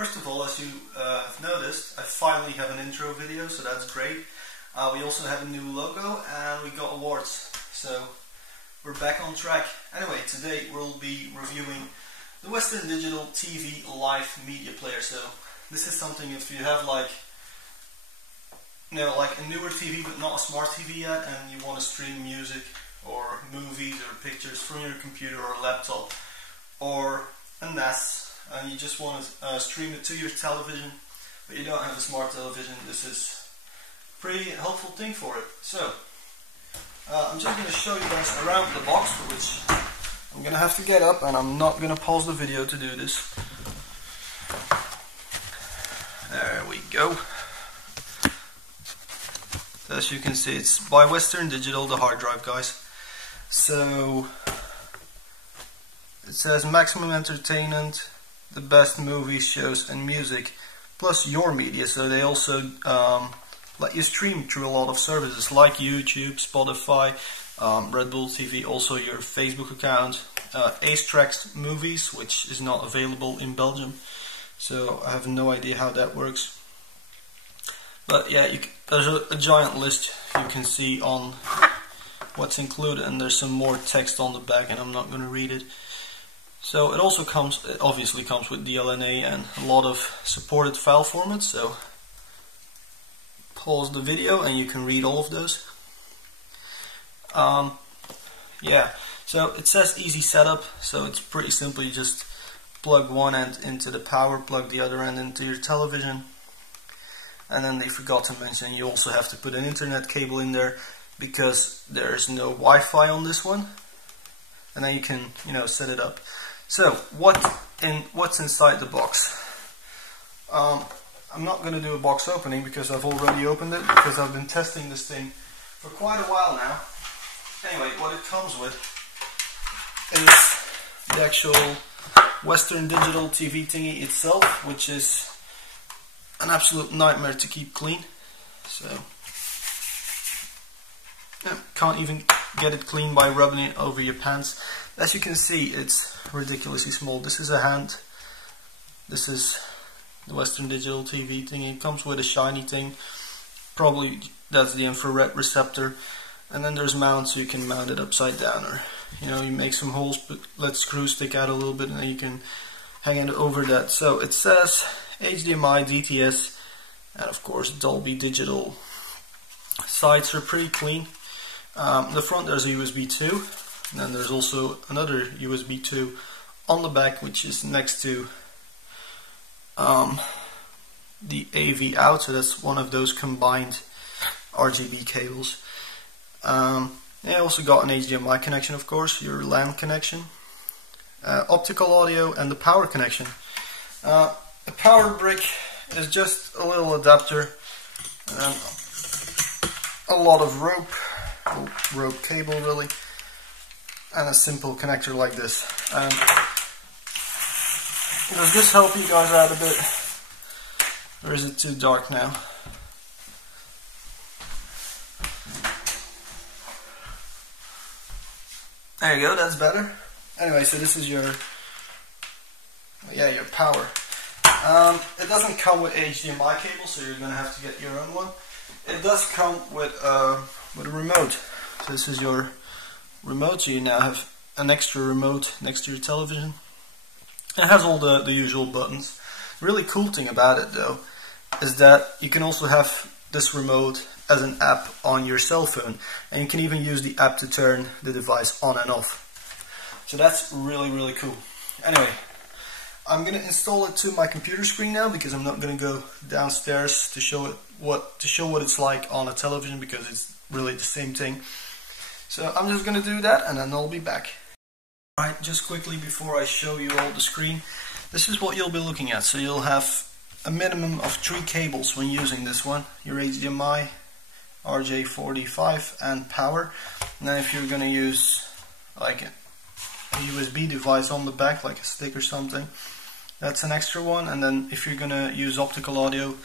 First of all, as you have noticed, I finally have an intro video, so that's great. We also have a new logo and we got awards, so we're back on track. Anyway, today we'll be reviewing the Western Digital TV Live Media Player. So this is something if you have like a newer TV but not a smart TV yet, and you want to stream music or movies or pictures from your computer or laptop or a NAS, and you just want to stream it to your television but you don't have a smart television, this is a pretty helpful thing for it. So I'm just going to show you guys around the box, for which I'm going to have to get up, and I'm not going to pause the video to do this. There we go. So as you can see, it's by Western Digital, the hard drive, guys. So it says maximum entertainment, the best movies, shows and music, plus your media. So they also let you stream through a lot of services like YouTube, Spotify, Red Bull TV, also your Facebook account, Ace Tracks Movies, which is not available in Belgium, so I have no idea how that works. But yeah, there's a giant list you can see on what's included, and there's some more text on the back, and I'm not going to read it. So it also obviously comes with DLNA and a lot of supported file formats, so pause the video and you can read all of those. Yeah, so it says easy setup, so it's pretty simple. You just plug one end into the power, plug the other end into your television, and then they forgot to mention you also have to put an internet cable in there because there's no Wi-Fi on this one, and then you can, set it up. So what's inside the box? I'm not going to do a box opening because I've already opened it, because I've been testing this thing for quite a while now. Anyway, what it comes with is the actual Western Digital TV thingy itself, which is an absolute nightmare to keep clean. So can't even get it clean by rubbing it over your pants. As you can see, it's ridiculously small. This is a hand. This is the Western Digital TV thing. It comes with a shiny thing. Probably that's the infrared receptor. And then there's mounts, so you can mount it upside down, or you make some holes, but let screws stick out a little bit, and then you can hang it over that. So it says HDMI, DTS, and of course Dolby Digital. Sides are pretty clean. The front there's a USB 2. And then there's also another USB 2 on the back, which is next to the AV out, so that's one of those combined RGB cables. I also got an HDMI connection, of course, your LAN connection, optical audio, and the power connection. The power brick is just a little adapter, and a lot of rope cable really, and a simple connector like this. And does this help you guys out a bit, or is it too dark now? There you go, that's better. Anyway, so this is your power. It doesn't come with HDMI cable, so you're going to have to get your own one. It does come with a remote. So this is your remote, so you now have an extra remote next to your television. It has all the usual buttons. The really cool thing about it, though, is that you can also have this remote as an app on your cell phone, and you can even use the app to turn the device on and off. So that's really cool. Anyway, I'm gonna install it to my computer screen now, because I'm not gonna go downstairs to show what it's like on a television, because it's really the same thing. So I'm just gonna do that, and then I'll be back. Alright, just quickly before I show you all the screen, this is what you'll be looking at. So you'll have a minimum of 3 cables when using this one: your HDMI, RJ45, and power. And then if you're gonna use like a USB device on the back, like a stick or something, that's an extra one. And then if you're gonna use optical audio,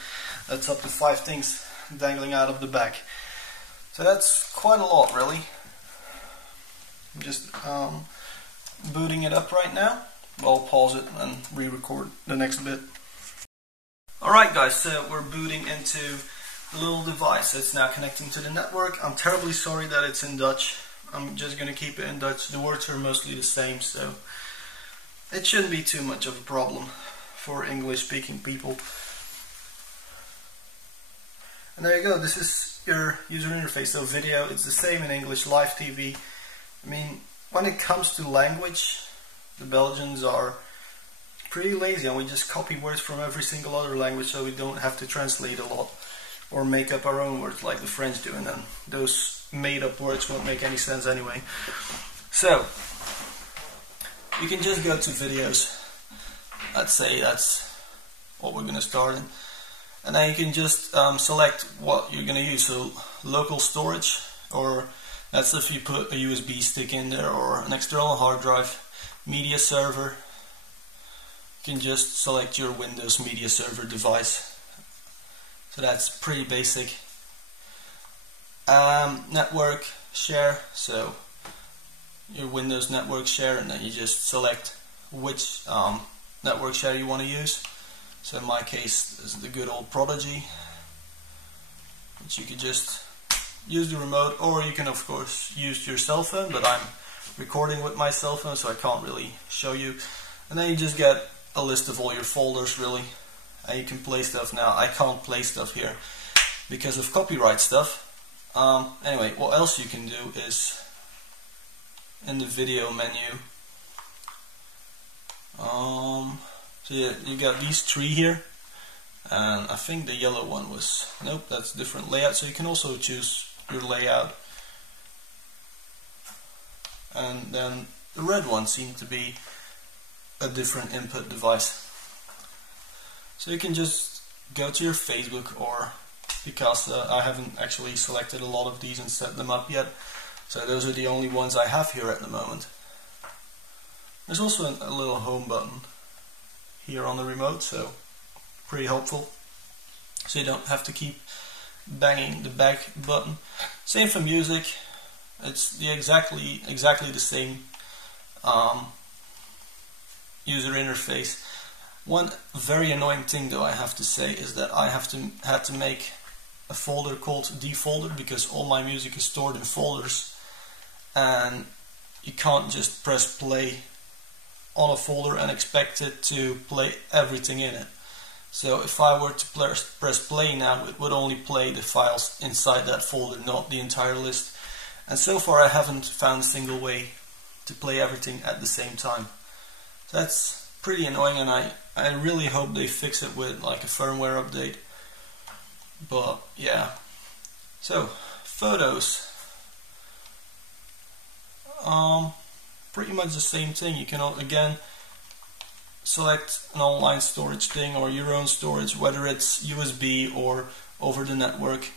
that's up to 5 things dangling out of the back. So that's quite a lot, really. I'm just booting it up right now. I'll pause it and re-record the next bit. Alright guys, so we're booting into the little device. It's now connecting to the network. I'm terribly sorry that it's in Dutch. I'm just going to keep it in Dutch. The words are mostly the same, so it shouldn't be too much of a problem for English speaking people. And there you go, this is your user interface. So video, it's the same in English, live TV. I mean, when it comes to language, the Belgians are pretty lazy and we just copy words from every single other language so we don't have to translate a lot or make up our own words like the French do, and then those made up words won't make any sense anyway. So you can just go to videos. Let's say that's what we're going to start in, and then you can just select what you're going to use. So local storage, or that's if you put a USB stick in there, or an external hard drive. Media server, you can just select your Windows media server device. So that's pretty basic. Network share, so your Windows network share, and then you just select which network share you want to use. So in my case, this is the good old Prodigy, which you could just use the remote, or you can of course use your cell phone, but I'm recording with my cell phone so I can't really show you. And then you just get a list of all your folders really, and you can play stuff. Now I can't play stuff here because of copyright stuff. Anyway, what else you can do is in the video menu, so you got these three here, and I think the yellow one was, nope, that's a different layout. So you can also choose your layout, and then the red one seemed to be a different input device. So you can just go to your Facebook, or because I haven't actually selected a lot of these and set them up yet, so those are the only ones I have here at the moment. There's also a little home button here on the remote, so pretty helpful, so you don't have to keep banging the back button. Same for music, it's exactly the same user interface. One very annoying thing though I have to say is that I had to make a folder called dfolder, because all my music is stored in folders and you can't just press play on a folder and expect it to play everything in it. So if I were to press play now, it would only play the files inside that folder, not the entire list. And so far I haven't found a single way to play everything at the same time. That's pretty annoying, and I really hope they fix it with like a firmware update. But yeah. So photos, pretty much the same thing. You can again select an online storage thing or your own storage, whether it's USB or over the network.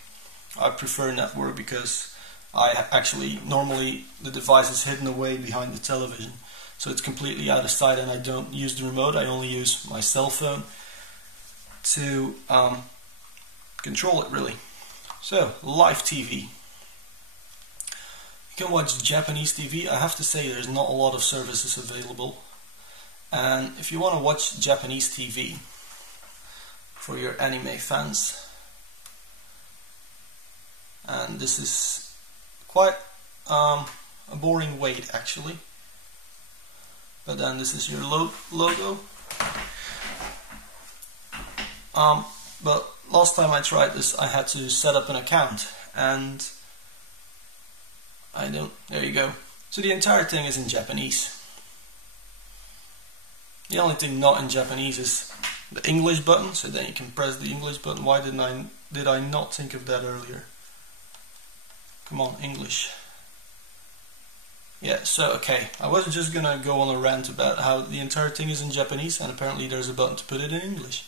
I prefer network because normally the device is hidden away behind the television, so it's completely out of sight, and I don't use the remote. I only use my cell phone to control it really. So live TV, you can watch Japanese TV. I have to say there's not a lot of services available, and if you want to watch Japanese TV for your anime fans, and this is quite a boring wait actually, but then this is your logo. But last time I tried this I had to set up an account, and there you go. So the entire thing is in Japanese. The only thing not in Japanese is the English button, so then you can press the English button. Why did I not think of that earlier? Come on, English. Yeah, so okay, I was just gonna go on a rant about how the entire thing is in Japanese, and apparently there's a button to put it in English.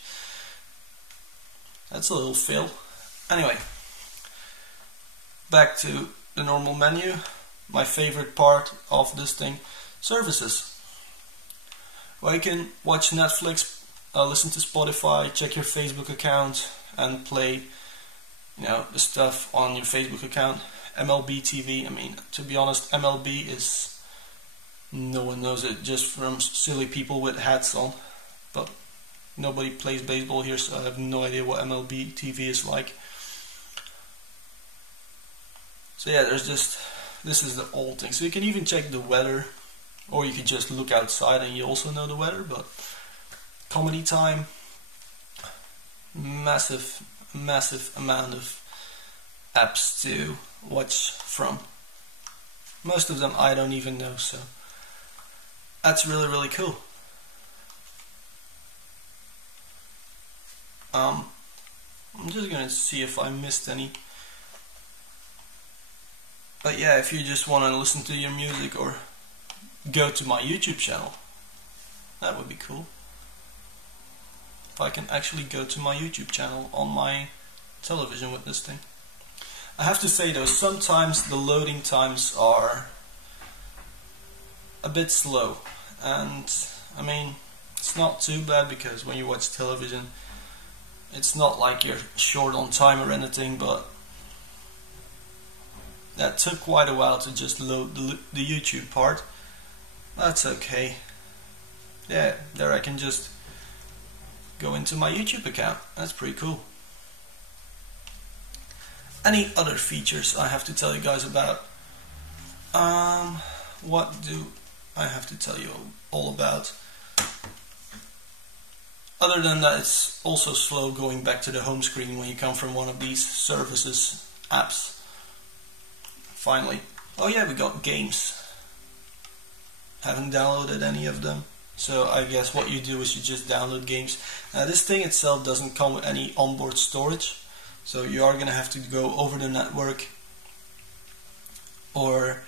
That's a little fail. Anyway, back to the normal menu. My favorite part of this thing, services. Well, you can watch Netflix, listen to Spotify, check your Facebook account, and play, the stuff on your Facebook account. MLB TV, I mean, to be honest, MLB is, no one knows it just from silly people with hats on, but nobody plays baseball here, so I have no idea what MLB TV is like. So yeah, there's just, this is the old thing. So you can even check the weather, or you can just look outside and you also know the weather. But comedy time, massive amount of apps to watch from. Most of them I don't even know, so that's really cool. I'm just gonna see if I missed any. But yeah, if you just want to listen to your music or go to my YouTube channel, that would be cool. If I can actually go to my YouTube channel on my television with this thing. I have to say though, sometimes the loading times are a bit slow, and I mean, it's not too bad because when you watch television, it's not like you're short on time or anything, but that took quite a while to just load the YouTube part. That's okay. Yeah, there I can just go into my YouTube account. That's pretty cool. Any other features I have to tell you guys about? What do I have to tell you all about? Other than that, it's also slow going back to the home screen when you come from one of these services, apps. Finally. Oh yeah, we got games. Haven't downloaded any of them. So I guess what you do is you just download games. Now this thing itself doesn't come with any onboard storage. So you are going to have to go over the network. Or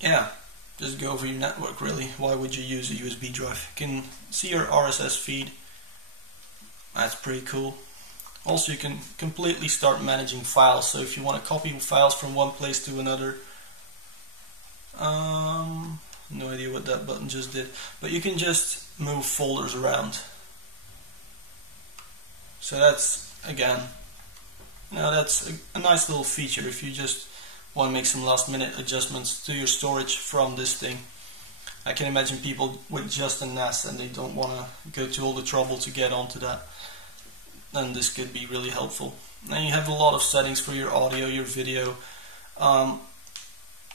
yeah, just go over your network really. Why would you use a USB drive? You can see your RSS feed. That's pretty cool. Also, you can completely start managing files. So if you want to copy files from one place to another, no idea what that button just did, but you can just move folders around. So that's, again, that's a nice little feature if you just want to make some last minute adjustments to your storage from this thing. I can imagine people with just a NAS and they don't want to go to all the trouble to get onto that. Then this could be really helpful. Then you have a lot of settings for your audio, your video.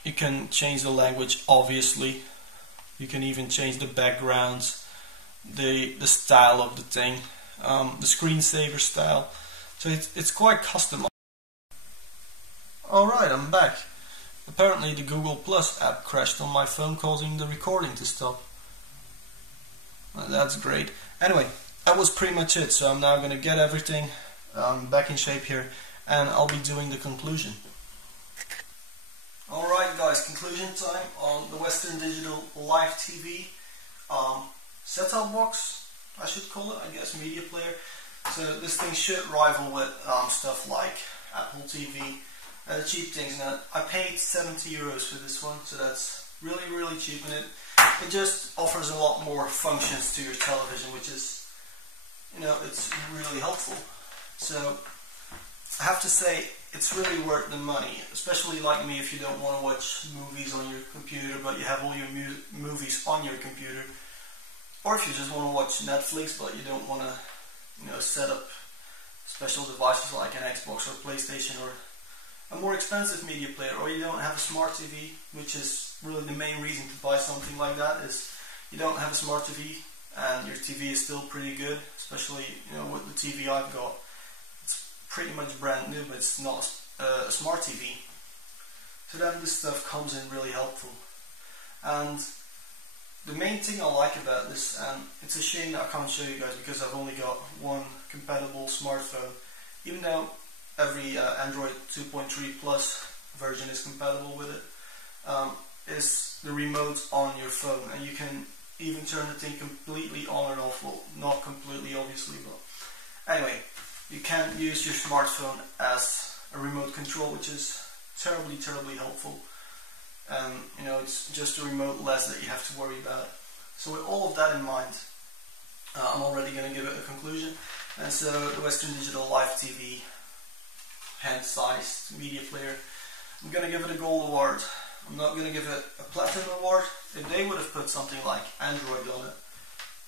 You can change the language, obviously. You can even change the backgrounds, the style of the thing, the screensaver style. So it's quite customized. Alright, I'm back. Apparently the Google Plus app crashed on my phone, causing the recording to stop. That's great. Anyway, that was pretty much it, so I'm now going to get everything back in shape here, and I'll be doing the conclusion. Alright guys, conclusion time on the Western Digital Live TV set-top box, I should call it, I guess, media player. So this thing should rival with stuff like Apple TV, the cheap things. Now, I paid 70 euros for this one, so that's really cheap, and it just offers a lot more functions to your television, which is, it's really helpful. So I have to say, it's really worth the money, especially like me if you don't want to watch movies on your computer but you have all your movies on your computer, or if you just want to watch Netflix but you don't want to set up special devices like an Xbox or PlayStation or a more expensive media player, or you don't have a smart TV, which is really the main reason to buy something like that, is you don't have a smart TV and your TV is still pretty good, especially with the TV I've got. Pretty much brand new, but it's not a smart TV. So then this stuff comes in really helpful. And the main thing I like about this, and it's a shame that I can't show you guys because I've only got one compatible smartphone, even though every Android 2.3 Plus version is compatible with it, is the remote on your phone, and you can even turn the thing completely on and off. Well, not completely obviously, but anyway, you can use your smartphone as a remote control, which is terribly helpful. It's just a remote less that you have to worry about. So with all of that in mind, I'm already going to give it a conclusion. And so the Western Digital Live TV hand-sized media player, I'm going to give it a gold award. I'm not going to give it a platinum award. If they would have put something like Android on it,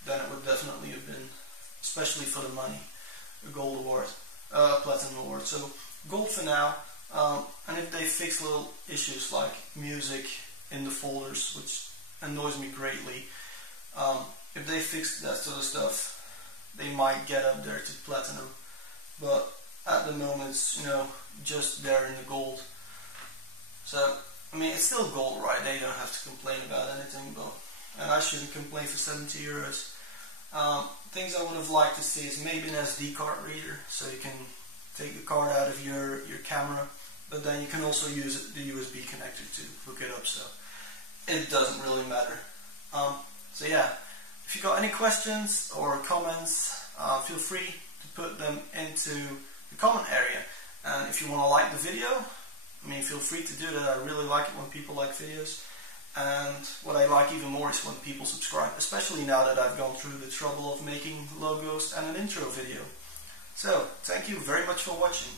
then it would definitely have been, especially for the money, a gold award, platinum award. So gold for now. And if they fix little issues like music in the folders, which annoys me greatly, if they fix that sort of stuff, they might get up there to platinum. But at the moment, it's, you know, just there in the gold. So I mean, it's still gold, right? They don't have to complain about anything, but and I shouldn't complain for 70 euros. Things I would have liked to see is maybe an SD card reader, so you can take the card out of your camera, but then you can also use the USB connector to hook it up, so it doesn't really matter. So yeah, if you got any questions or comments, feel free to put them into the comment area. And if you want to like the video, I mean, feel free to do that. I really like it when people like videos. And what I like even more is when people subscribe, especially now that I've gone through the trouble of making logos and an intro video. So, thank you very much for watching.